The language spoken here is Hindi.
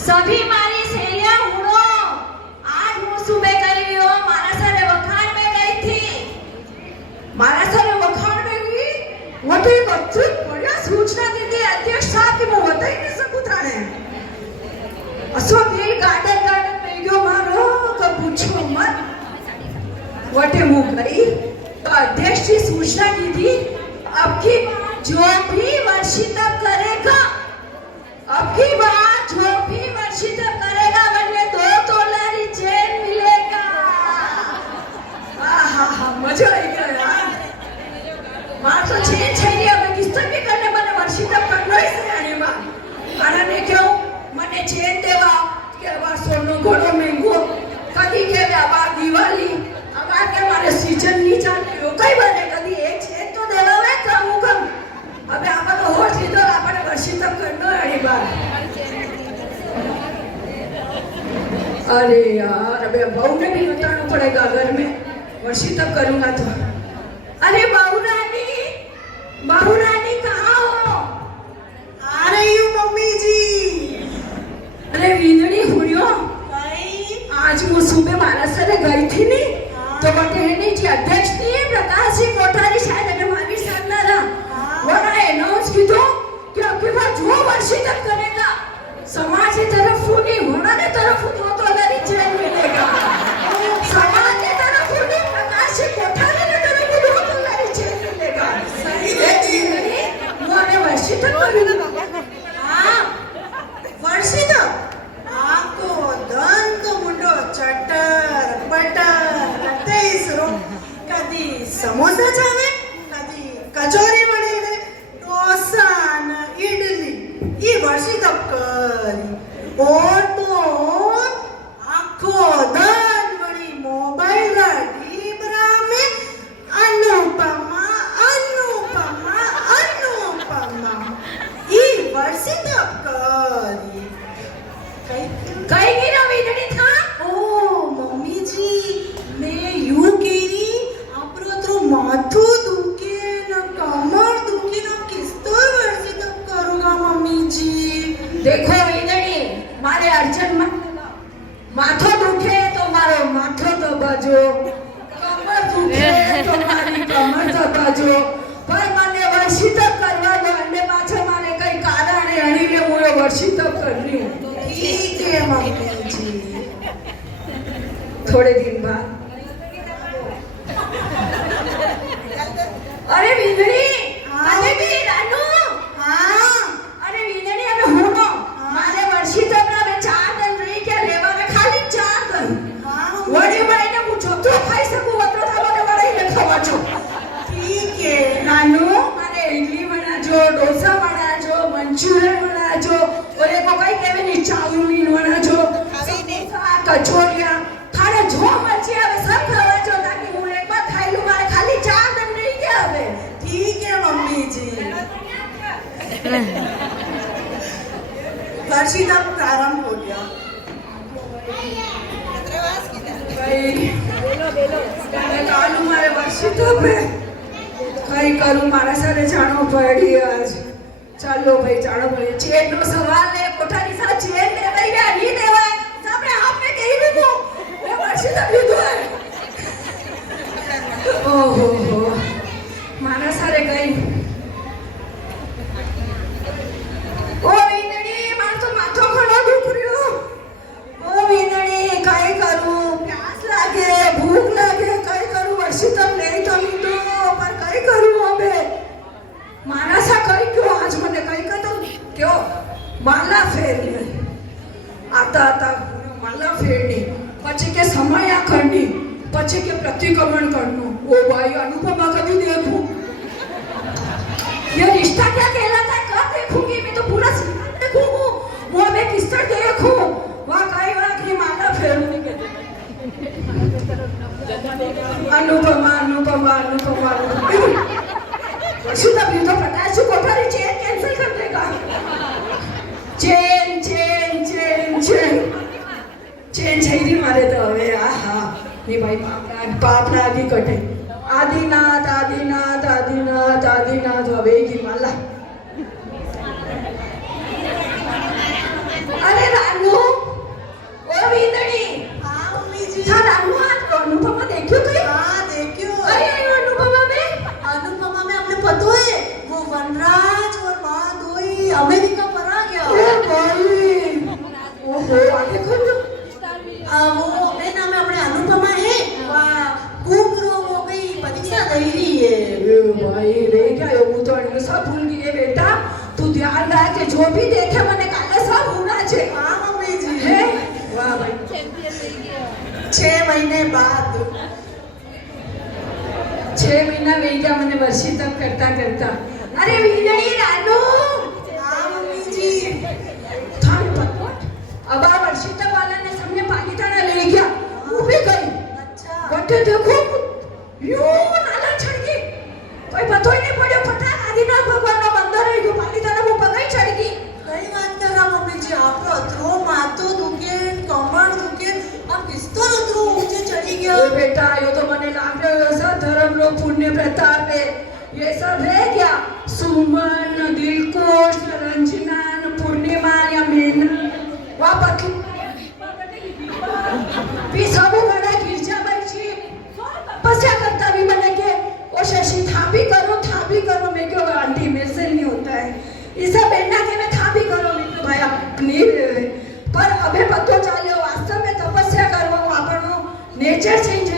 सभी मारी सहेलियां हुड़ो आज હું સુબે કર્યો મારા સારે વખાણ में गई थी મારા સારે વખાણ में गई वो तो एक अद्भुत बढ़िया सूचना दी थी अध्यक्ष साहब की मैं बता ही नहीं सकूं थाने असो भी गार्डन में गयो मारो तो पूछो मत वटे मुंह गई तो अध्यक्ष की सूचना दी थी अब की जो भी वर्षित करेगा अब की बात जो भी वर्षित करेगा बल्ले 2 तोला की चेन मिलेगा। मजा आई गया यार मार तो चेन चाहिए अब किस तरह भी करने वाले वर्षित करना ही से आने मां आना ने क्यों मने चेन देवा के बार सोनो घोड़ो महंगो कदी के बार दिवाली अब आके मारे सीजन नहीं चाले हो कई बार कदी एक चेन तो देवा वे कम अबे आपा तो होश लीधो आपने वर्षित करनो है बार अरे यार अबे बहू ने भी बताना पड़ेगा घर में वर्षित करूंगा तो अरे बहू रानी कहाँ हो आ रही हूँ मम्मी जी। अरे वीनड़ी हुड़ियो भाई आज वो सुबह मारा सरे गई थी नी तो बटे है नहीं जी अध्यक्ष थी प्रकाश जी कोठारी शायद अगर मारी सामना रहा वो ना अनाउंस की तो कि आपके पास जो वर्षित करेगा समाज की तरफ नहीं होना ने तरफ दो तो अलग ही चैन मिलेगा समाज की तरफ नहीं प्रकाश जी कोठारी ने तरफ दो तो अलग ही चैन मिलेगा सही है वो ने वर्षित करेगा हाँ वर्षित आको दंत मुंडो चटर बटर तेसरो कदी समोसा चावे कदी कचोरी बने दे डोसा न इडली ये वर्षित करी और तो आखो दन बड़ी मोबाइल डीबरा में अनुपमा अनुपमा अनुपमा ये वर्षित करी कई गिरा वीनड़ी था ओ मम्मी जी मैं यूं केरी आपरो तो माथो दुखे न कमर दुखे न किस तो वर्षित करूंगा मम्मी जी। देखो वीनड़ी मारे अर्जन माथो दुखे तो मारो माथो दबाजो कमर दुखे तो मारी कमर दबाजो पर माने वर्षित करवा दो अंडे पाछे मारे कई कारण है अणी ले मुळे वर्षित करनी ठीक है मम्मी जी। थोड़े दिन बाद अरे वीनड़ी अरे भी रानू हाँ अरे वीनड़ी अबे हुनो मारे वर्षित अपना बे 4 दिन रही के लेवा में खाली 4 दिन हाँ वडी महीने पूछो तो खाई सकू वतो थालो ने वाला ही खवा छो ठीक है रानू मारे इडली बनाजो डोसा बनाजो मंचूरियन बनाजो और एक कोई केवे नी चाउमीन बनाजो कचौड़ियां थारे जो मर्जी आवे सब खवाजो ताकि હું એક બાર ખાઈ લઉં મારે ખાલી 4 दिन रही के आवे ठीक है मम्मी जी। वर्षित अब प्रारंभ हो गया। भाई कालू मारे वर्षित पे कई करूं मारा सारे जानो पड़ी आज ચાલો ભાઈ જાણો ભાઈ ચેન નો સવાલ ને કોઠાની સા ચેન દેવાય કે નહીં દેવાય સામે આપને કહી દીધું મેં વર્ષિત લીધું હે ઓહો હો મારા સારે ગઈ ઓ વીનડી માર તો માથો ઘણો દુખર્યો ઓ વીનડી કઈ કરું પ્યાસ લાગે ભૂખ લાગે કઈ કરું વર્ષિત નહીં તો લીધું પર કઈ કરું હવે मारा सा कई क्यों आज मने कई का तो क्यों माला फेरनी आता आता माला फेरनी पछे के समय करनी पछे के प्रतिक्रमण करनो ओ भाई अनुपमा कभी देखूं ये रिश्ता क्या कहलाता है कब देखूंगी मैं तो पूरा सीजन देखूं वो मैं किस तरह देखूं वहां कई बार की माला फेरनी के अनुपमा अनुपमा अनुपमा शुद्ध भी तो प्रकाश जी कोठारी चेन कैंसिल कर देगा chain chain chain chain chain चाहिए मारे तो हवे आहा नहीं भाई पाप ना आगे कटे आदिनाथ आदिनाथ आदिनाथ आदिनाथ हवे की माला अरे रानू अमेरिका पर आ गया। ओ भाई, ओहो, आगे खोल दो। वो मैं नाम है अपने अनुपमा है, वाह कुकरो वो कई परीक्षा दे रही है। ए भाई, वे क्या है, वो तो अड़के सब भूल गई है बेटा। तू ध्यान रख के जो भी देखे मैंने काले सब होना चाहिए। हाँ मम्मी जी। है वाह भाई। 6 महीने बाद 6 महीना वे क्या मैंने वर्षी तक करता करता। अरे वीणई रानू, हाँ मम्मी जी। थान पतवट अब आ वर्षी तक वाला ने सबने पाकिटाना ले गया, वो भी गई। अच्छा बटे देखो यूं नाला चढ़ गई, कोई पतो ही नहीं पड़े। पता आदिनाथ भगवान नो मंदिर है, जो पाकिटाना वो पगई चढ़ गई। कई बात कर रहा मम्मी जी, आप अतरो मातो दुखे कमर दुखे, आप किस तरह अतरो ऊंचे चढ़ी गया। ए बेटा, ये तो मने लाग रहा है सब धर्म लोग पुण्य प्रताप है। ये सब है क्या? सुमन, दिलकोश, रंजना, पूर्णिमा या मीना वा पकी भी सबू गड़ा गिरजा बैठी तपस्या करता भी मैंने के ओ शशि था भी करो मैं क्यों आंटी मेरे से नहीं होता है ये सब बेटा के मैं था भी करो मैं तो भाई अपनी पर अबे पतो चाल्यो वास्तव में तपस्या करवा આપણો नेचर चेंज